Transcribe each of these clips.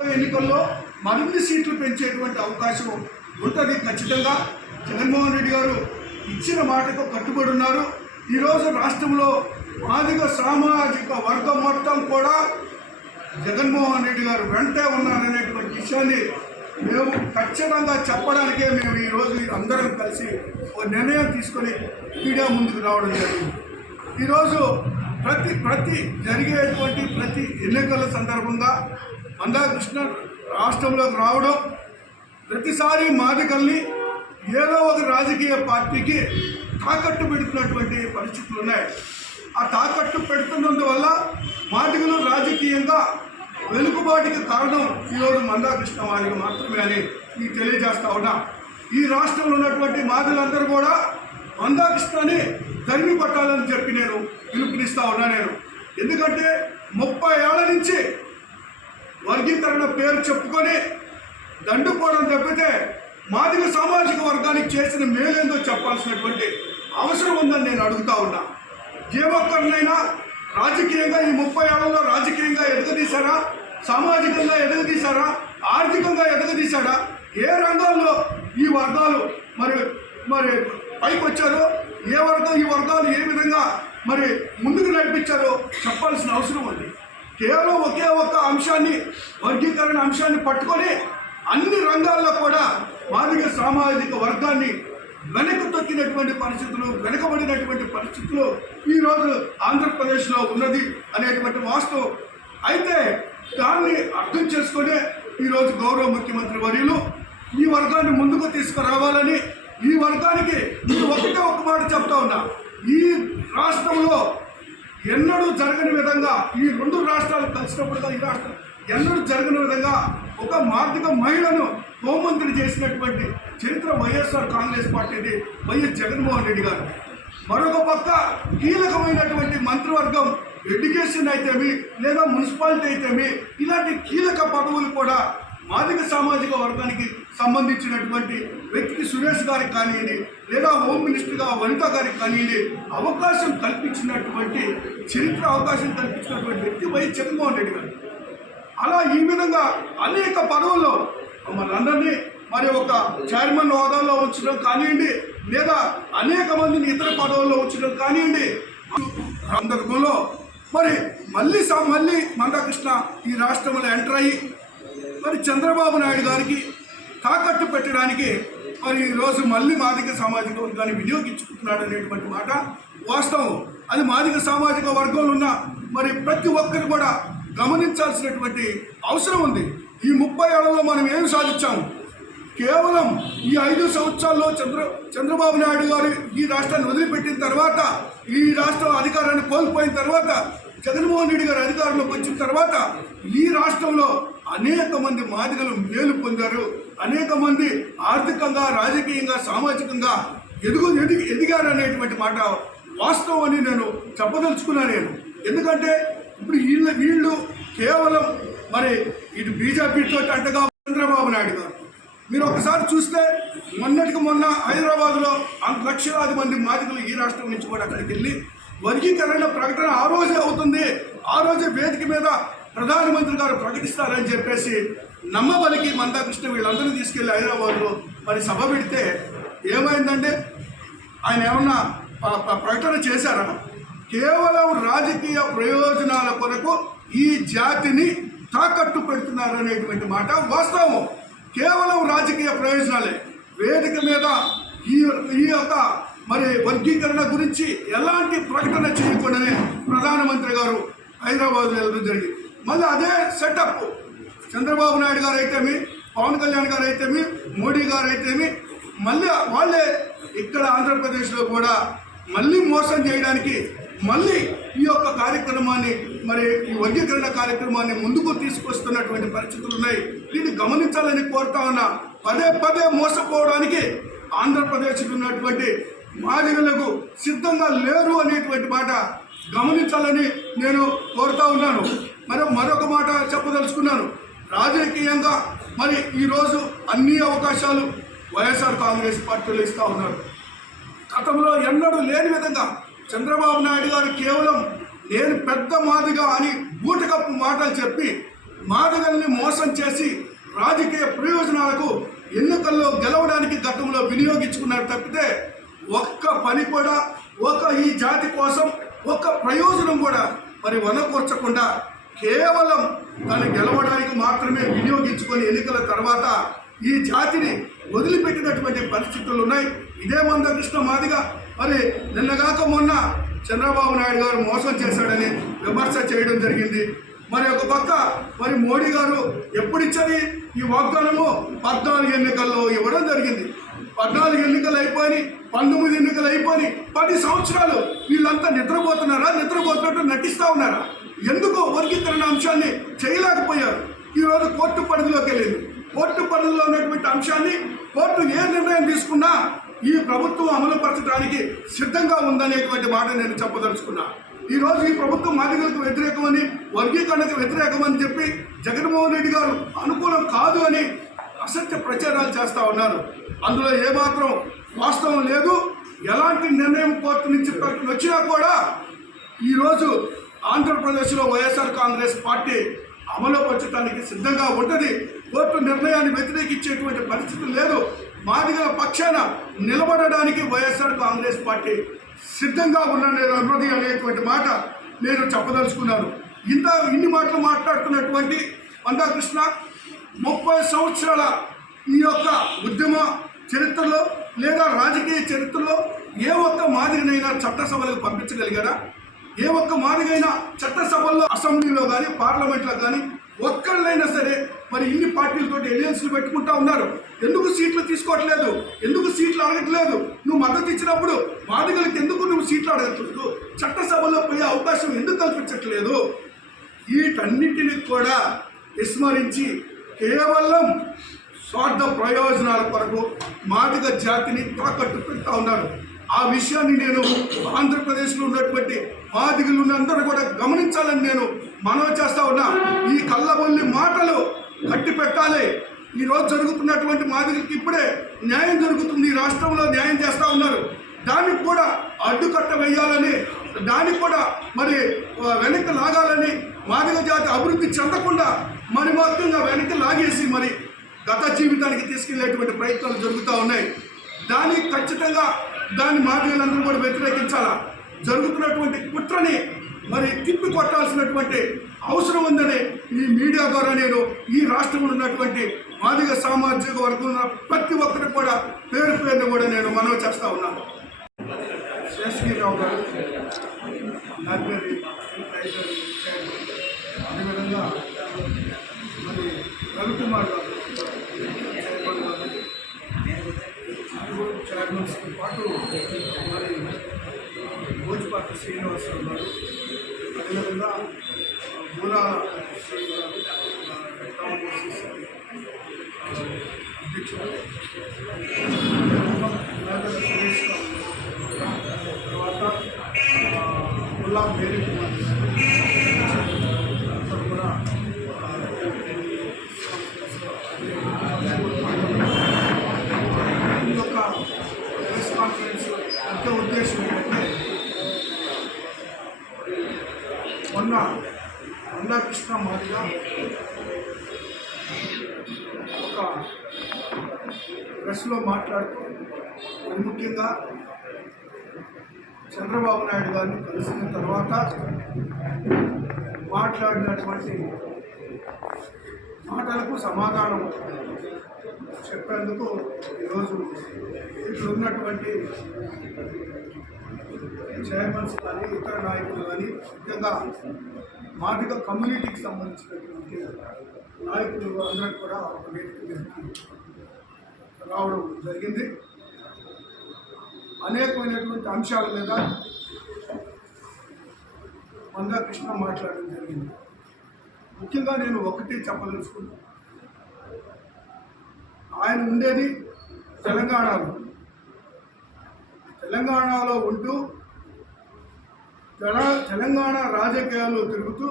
ఎన్నికల్లో మరిన్ని సీట్లు పెంచేటువంటి అవకాశం ఉంటుంది. ఖచ్చితంగా జగన్మోహన్ రెడ్డి గారు ఇచ్చిన మాటకు కట్టుబడి ఉన్నారు. ఈరోజు రాష్ట్రంలో మాదిగ సామాజిక వర్గం మొత్తం కూడా జగన్మోహన్ రెడ్డి గారు వెంటే ఉన్నారనేటువంటి విషయాన్ని మేము ఖచ్చితంగా చెప్పడానికే మేము ఈరోజు అందరం కలిసి ఒక నిర్ణయం తీసుకొని మీడియా ముందుకు రావడం జరిగింది. ఈరోజు ప్రతి జరిగేటువంటి ప్రతి ఎన్నికల సందర్భంగా మందాకృష్ణ రాష్ట్రంలోకి రావడం, ప్రతిసారి మాదిగల్ని ఏదో ఒక రాజకీయ పార్టీకి తాకట్టు పెడుతున్నటువంటి పరిస్థితులు ఉన్నాయి. ఆ తాకట్టు పెడుతున్నందువల్ల మాదిగలు రాజకీయంగా వెనుకబాటుకి కారణం ఈరోజు మందాకృష్ణ మాదిగ మాత్రమే అని మీకు తెలియజేస్తా ఉన్నా. ఈ రాష్ట్రంలో ఉన్నటువంటి మాదిగలందరూ కూడా మందాకృష్ణని తరిమి పట్టాలని చెప్పి నేను పిలుపునిస్తా ఉన్నా. ఎందుకంటే 30 ఏళ్ల నుంచి వర్గీకరణ పేరు చెప్పుకొని దండుకోవడం తప్పితే మాదిగ సామాజిక వర్గానికి చేసిన మేలేందో చెప్పాల్సినటువంటి అవసరం ఉందని నేను అడుగుతా ఉన్నా. ఏ ఒక్కరినైనా రాజకీయంగా ఈ 30 ఏళ్లలో రాజకీయంగా ఎదగదీశారా, సామాజికంగా ఎదగదీశారా, ఆర్థికంగా ఎదగదీశారా? ఏ రంగాల్లో ఈ వర్గాలు మరి పైకి వచ్చారో, ఈ వర్గాలు ఏ విధంగా మరి ముందుకు నడిపించారో చెప్పాల్సిన అవసరం ఉంది. కేవలం ఒకే ఒక్క అంశాన్ని, వర్గీకరణ అంశాన్ని పట్టుకొని అన్ని రంగాల్లో కూడా మాదిగ సామాజిక వర్గాన్ని వెనక్కి తొక్కినటువంటి పరిస్థితులు, వెనకబడినటువంటి పరిస్థితులు ఈరోజు ఆంధ్రప్రదేశ్లో ఉన్నది అనేటువంటి వాస్తవం. అయితే దాన్ని అర్థం చేసుకునే ఈరోజు గౌరవ ముఖ్యమంత్రి వర్యులు ఈ వర్గాన్ని ముందుకు తీసుకురావాలని, ఈ వర్గానికి నేను ఒకటే ఒక మాట చెప్తా ఉన్నా. ఈ రాష్ట్రంలో ఎన్నడూ జరగని విధంగా, ఈ 2 రాష్ట్రాలు కలిసినప్పుడుగా ఈ రాష్ట్రం ఎన్నడూ జరగని విధంగా ఒక మాదిగ మహిళను హోంమంత్రి చేసినటువంటి చరిత్ర వైఎస్ఆర్ కాంగ్రెస్ పార్టీది వైఎస్ జగన్మోహన్ రెడ్డి గారు. మరొక పక్క కీలకమైనటువంటి మంత్రివర్గం, ఎడ్యుకేషన్ అయితేమి లేదా మున్సిపాలిటీ అయితేమి, ఇలాంటి కీలక పదవులు కూడా మాదిగ సామాజిక వర్గానికి సంబంధించినటువంటి వ్యక్తికి సురేష్ గారికి కానివ్వండి, లేదా హోమ్ మినిస్టర్గా వనిత గారికి కానివ్వండి అవకాశం కల్పించినటువంటి వ్యక్తి వైఎస్ జగన్మోహన్ రెడ్డి గారు. అలా ఈ విధంగా అనేక పదవుల్లో మనందరినీ మరి ఒక చైర్మన్ హోదాలో ఉంచడం కానివ్వండి, లేదా అనేక మందిని ఇతర పదవుల్లో ఉంచడం కానివ్వండి, సందర్భంలో మరి మళ్ళీ మందాకృష్ణ ఈ రాష్ట్రంలో ఎంటర్ అయ్యి మరి చంద్రబాబు నాయుడు గారికి తాకట్టు పెట్టడానికి మరి ఈరోజు మళ్ళీ మాదిగ సామాజిక వర్గాన్ని వినియోగించుకుంటున్నాడు అనేటువంటి మాట వాస్తవం. అది మాదిగ సామాజిక వర్గంలో ఉన్న మరి ప్రతి ఒక్కరు కూడా గమనించాల్సినటువంటి అవసరం ఉంది. ఈ 30 ఏళ్లలో మనం ఏమి సాధించాము? కేవలం ఈ 5 సంవత్సరాల్లో చంద్రబాబు నాయుడు గారు ఈ రాష్ట్రాన్ని వదిలిపెట్టిన తర్వాత, ఈ రాష్ట్రం అధికారాన్ని కోల్పోయిన తర్వాత, జగన్మోహన్ రెడ్డి గారు అధికారంలోకి వచ్చిన తర్వాత ఈ రాష్ట్రంలో అనేక మంది మాదిగలు మేలు పొందారు. అనేక మంది ఆర్థికంగా, రాజకీయంగా, సామాజికంగా ఎదిగారు అనేటువంటి మాట వాస్తవం అని నేను చెప్పదలుచుకున్నాను. ఎందుకంటే ఇప్పుడు వీళ్ళు కేవలం మరి ఇటు బీజేపీతో అంటగా చంద్రబాబు నాయుడు గారు. మీరు ఒకసారి చూస్తే మొన్న హైదరాబాద్లో లక్షలాది మంది మాదిగలు ఈ రాష్ట్రం నుంచి కూడా అక్కడికి వెళ్ళి వర్గీకరణ ప్రకటన ఆ రోజే అవుతుంది, ఆ రోజే వేదిక మీద ప్రధానమంత్రి గారు ప్రకటిస్తారని చెప్పేసి నమ్మబలికి మందాకృష్ణ వీళ్ళందరినీ తీసుకెళ్లి హైదరాబాద్లో మరి సభ పెడితే ఏమైందంటే ఆయన ఏమన్నా ప్రకటన చేశారా? కేవలం రాజకీయ ప్రయోజనాల కొరకు ఈ జాతిని తాకట్టు పెడుతున్నారు అనేటువంటి మాట వాస్తవం. కేవలం రాజకీయ ప్రయోజనాలే. వేదిక మీద ఈ యొక్క మరి వర్గీకరణ గురించి ఎలాంటి ప్రకటన చేయకుండానే ప్రధానమంత్రి గారు హైదరాబాద్లో వెళ్ళడం జరిగింది. మళ్ళీ అదే సెటప్ చంద్రబాబు నాయుడు గారు అయితేమి, పవన్ కళ్యాణ్ గారు అయితేమి, మోడీ గారు అయితేమి మళ్ళీ వాళ్ళే ఇక్కడ ఆంధ్రప్రదేశ్లో కూడా మళ్ళీ మోసం చేయడానికి మళ్ళీ ఈ యొక్క కార్యక్రమాన్ని, మరి ఈ వర్గీకరణ కార్యక్రమాన్ని ముందుకు తీసుకొస్తున్నటువంటి పరిస్థితులు ఉన్నాయి. దీన్ని గమనించాలని కోరుతా ఉన్నా. పదే మోసపోవడానికి ఆంధ్రప్రదేశ్లో ఉన్నటువంటి మాదిగలకు సిద్ధంగా లేరు అనేటువంటి మాట గమనించాలని నేను కోరుతా ఉన్నాను. మరొక మాట చెప్పదలుచుకున్నాను. రాజకీయంగా మరి ఈరోజు అన్ని అవకాశాలు వైఎస్ఆర్ కాంగ్రెస్ పార్టీలు ఇస్తూ ఉన్నారు. గతంలో ఎన్నడూ లేని విధంగా చంద్రబాబు నాయుడు గారు కేవలం నేను పెద్ద మాదిగా అని బూటకప్పు మాటలు చెప్పి మాదిగల్ని మోసం చేసి రాజకీయ ప్రయోజనాలకు ఎన్నికల్లో గెలవడానికి గతంలో వినియోగించుకున్నారు తప్పితే ఒక్క పని కూడా ఈ జాతి కోసం ఒక్క ప్రయోజనం కూడా మరి వనకూర్చకుండా కేవలం తను గెలవడానికి మాత్రమే వినియోగించుకొని ఎన్నికల తర్వాత ఈ జాతిని వదిలిపెట్టినటువంటి పరిస్థితులు ఉన్నాయి. ఇదే మందకృష్ణ మాదిగ మరి నిన్నగాక మొన్న చంద్రబాబు నాయుడు గారు మోసం చేశాడని విమర్శ చేయడం జరిగింది. మరి ఒక పక్క మరి మోడీ గారు ఎప్పుడు ఇచ్చారు ఈ వాగ్దానము? 14 ఎన్నికల్లో ఇవ్వడం జరిగింది. 14 ఎన్నికలు అయిపోయి 19 ఎన్నికలు అయిపోయి 10 సంవత్సరాలు వీళ్ళంతా నిద్రపోతున్నట్టు నటిస్తూ ఉన్నారా? ఎందుకు వర్గీకరణ అంశాన్ని చేయలేకపోయారు? ఈరోజు కోర్టు పరిధిలోకి వెళ్ళింది. కోర్టు పరిధిలో ఉన్నటువంటి అంశాన్ని కోర్టు ఏ నిర్ణయం తీసుకున్నా ఈ ప్రభుత్వం అమలుపరచడానికి సిద్ధంగా ఉందనేటువంటి మాట నేను చెప్పదలుచుకున్నా. ఈరోజు ఈ ప్రభుత్వం మాదిగలకు వ్యతిరేకమని, వర్గీకరణకు వ్యతిరేకమని చెప్పి జగన్మోహన్ రెడ్డి గారు అనుకూలం కాదు అని అసత్య ప్రచారాలు చేస్తూ ఉన్నారు. అందులో ఏమాత్రం వాస్తవం లేదు. ఎలాంటి నిర్ణయం కోర్టు నుంచి వచ్చినా కూడా ఈరోజు ఆంధ్రప్రదేశ్లో వైఎస్ఆర్ కాంగ్రెస్ పార్టీ అమలుపరచడానికి సిద్ధంగా ఉంటుంది. కోర్టు నిర్ణయాన్ని వ్యతిరేకించేటువంటి పరిస్థితి లేదు. మాదిగల పక్షాన నిలబడడానికి వైఎస్ఆర్ కాంగ్రెస్ పార్టీ సిద్ధంగా ఉన్నది అనేటువంటి మాట నేను చెప్పదలుచుకున్నాను. ఇన్ని మాటలు మాట్లాడుతున్నటువంటి మందాకృష్ణ 30 సంవత్సరాల ఈ యొక్క ఉద్యమ చరిత్రలో లేదా రాజకీయ చరిత్రలో ఏ ఒక్క మాదిగనైనా చట్టసభలకు పంపించగలిగారా? ఏ ఒక్క మాదిగైనా చట్టసభల్లో, అసెంబ్లీలో కానీ పార్లమెంట్లో కానీ ఒక్కళ్ళైనా సరే మరి ఇన్ని పార్టీలతో ఎలియన్స్లు పెట్టుకుంటా ఉన్నారు. ఎందుకు సీట్లు తీసుకోవట్లేదు? ఎందుకు సీట్లు అడగట్లేదు? నువ్వు మద్దతు ఇచ్చినప్పుడు మాదిగలకు ఎందుకు నువ్వు సీట్లు అడగట్లేదు? చట్టసభలో పోయే అవకాశం ఎందుకు కల్పించట్లేదు? వీటన్నిటిని కూడా విస్మరించి కేవలం స్వార్థ ప్రయోజనాల కొరకు మాదిగ జాతిని తాకట్టు పెడతా ఉన్నారు. ఆ విషయాన్ని నేను ఆంధ్రప్రదేశ్లో ఉన్నటువంటి మాదిగలు అందరూ కూడా గమనించాలని నేను మనవి చేస్తా ఉన్నా. ఈ కళ్ళబొల్లి మాటలు కట్టి పెట్టాలి. ఈరోజు జరుగుతున్నటువంటి మాదిగలకి ఇప్పుడే న్యాయం జరుగుతుంది. ఈ రాష్ట్రంలో న్యాయం చేస్తూ ఉన్నారు. దానికి కూడా అడ్డుకట్ట వేయాలని, దానికి కూడా మరి వెనక్కి లాగాలని, మాదిగ జాతి అభివృద్ధి చెందకుండా మరి మొత్తంగా వెనక్కి లాగేసి మరి గత జీవితానికి తీసుకెళ్లేటువంటి ప్రయత్నాలు జరుగుతూ ఉన్నాయి. దానికి ఖచ్చితంగా దాన్ని మాదిగలందరూ కూడా వ్యతిరేకించాలా. జరుగుతున్నటువంటి కుట్రని మరి తిప్పి కొట్టాల్సినటువంటి అవసరం ఉందని ఈ మీడియా ద్వారా నేను ఈ రాష్ట్రంలో ఉన్నటువంటి మాదిగ సామాజిక వర్గంలో ప్రతి ఒక్కరికి కూడా పేరును కూడా నేను మనవి చేస్తూ ఉన్నాను. శేషగిరిరావు గారు, లైబ్రరీ చైర్మన్, అదేవిధంగా మరి రవికుమార్ గారు చైర్మన్ గారు, చైర్మన్స్తో పాటు మరి భోజపాటి శ్రీనివాసరావు గారు, అదేవిధంగా మూలా అధ్యక్షుడు సురేష్ తర్వాత ముల్లా మేరీ కుమార్ కూడా ఈ యొక్క ప్రెస్ కాన్ఫరెన్స్ ముఖ్య ఉద్దేశం ఏంటంటే మొన్న మందాకృష్ణ మాదిగ ఒక ప్రెస్లో మాట్లాడుతూ మరి ముఖ్యంగా చంద్రబాబు నాయుడు గారిని కలిసిన తర్వాత మాట్లాడినటువంటి మాటలకు సమాధానం చెప్పేందుకు ఈరోజు ఇక్కడ ఉన్నటువంటి చైర్మన్స్ కానీ ఇతర నాయకులు కానీ ముఖ్యంగా మాదిగ కమ్యూనిటీకి సంబంధించినటువంటి నాయకులు అందరూ కూడా ఒక వేదిక మీదకి రావడం జరిగింది. అనేకమైనటువంటి అంశాల మీద మందాకృష్ణ మాట్లాడడం జరిగింది. ముఖ్యంగా నేను ఒకటి చెప్పదలుచుకున్నాను. ఆయన ఉండేది తెలంగాణలో ఉంటూ తెలంగాణ రాజకీయాల్లో తిరుగుతూ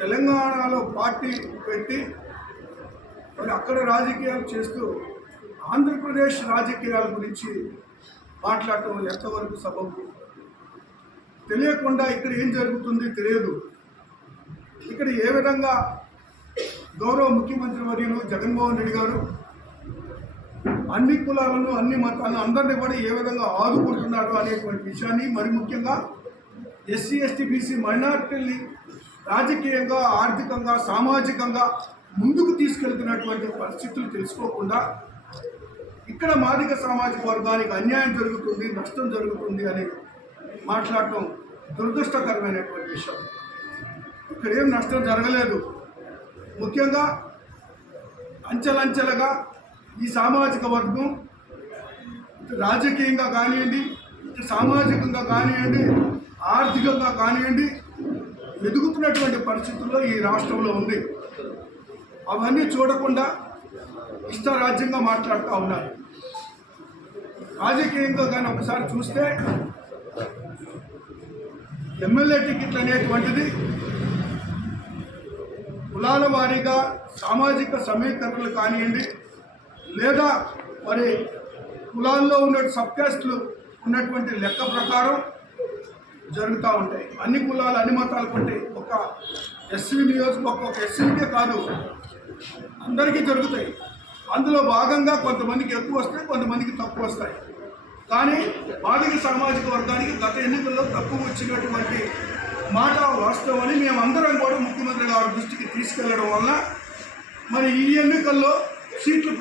తెలంగాణలో పార్టీ పెట్టి మరి అక్కడ రాజకీయాలు చేస్తూ ఆంధ్రప్రదేశ్ రాజకీయాల గురించి మాట్లాడటం ఎంతవరకు సబబు? తెలియకుండా ఇక్కడ ఏం జరుగుతుంది తెలియదు. ఇక్కడ ఏ విధంగా గౌరవ ముఖ్యమంత్రి వర్యులు జగన్మోహన్ రెడ్డి గారు అన్ని కులాలను అన్ని మతాలను అందరినీ కూడా ఏ విధంగా ఆదుకుంటున్నారు అనేటువంటి విషయాన్ని, మరి ముఖ్యంగా ఎస్సీ ఎస్టీ బీసీ మైనారిటీని రాజకీయంగా ఆర్థికంగా సామాజికంగా ముందుకు తీసుకెళ్తున్నటువంటి పరిస్థితులు తెలుసుకోకుండా ఇక్కడ మాదిగ సామాజిక వర్గానికి అన్యాయం జరుగుతుంది, నష్టం జరుగుతుంది అని మాట్లాడటం దురదృష్టకరమైనటువంటి విషయం. ఇక్కడ ఏం నష్టం జరగలేదు. ముఖ్యంగా అంచెలంచెలుగా ఈ సామాజిక వర్గం రాజకీయంగా కానివ్వండి, సామాజికంగా కానివ్వండి, ఆర్థికంగా కానివ్వండి ఎదుగుతున్నటువంటి పరిస్థితుల్లో ఈ రాష్ట్రంలో ఉంది. అవన్నీ చూడకుండా ఇష్టరాజ్యంగా మాట్లాడుతూ ఉన్నారు. రాజకీయంగా కానీ ఒకసారి చూస్తే ఎమ్మెల్యే టికెట్లు అనేటువంటిది కులాల వారీగా సామాజిక సమీకరణలు కానివ్వండి, లేదా మరి కులాల్లో ఉన్న సబ్ క్యాస్టులు ఉన్నటువంటి లెక్క ప్రకారం జరుగుతూ ఉంటాయి. అన్ని కులాలు అన్ని మతాలు ఉంటాయి. ఒక ఎస్సీ నియోజకవర్గం ఒక ఎస్సీకే కాదు, అందరికీ జరుగుతాయి. అందులో భాగంగా కొంతమందికి ఎక్కువ వస్తాయి, కొంతమందికి తక్కువ వస్తాయి. కానీ మాదిగ సామాజిక వర్గానికి గత ఎన్నికల్లో తక్కువ వచ్చినటువంటి మాట వాస్తవం అని మేమందరం కూడా ముఖ్యమంత్రి గారి దృష్టికి తీసుకెళ్లడం వల్ల మరి ఈ ఎన్నికల్లో సీట్లు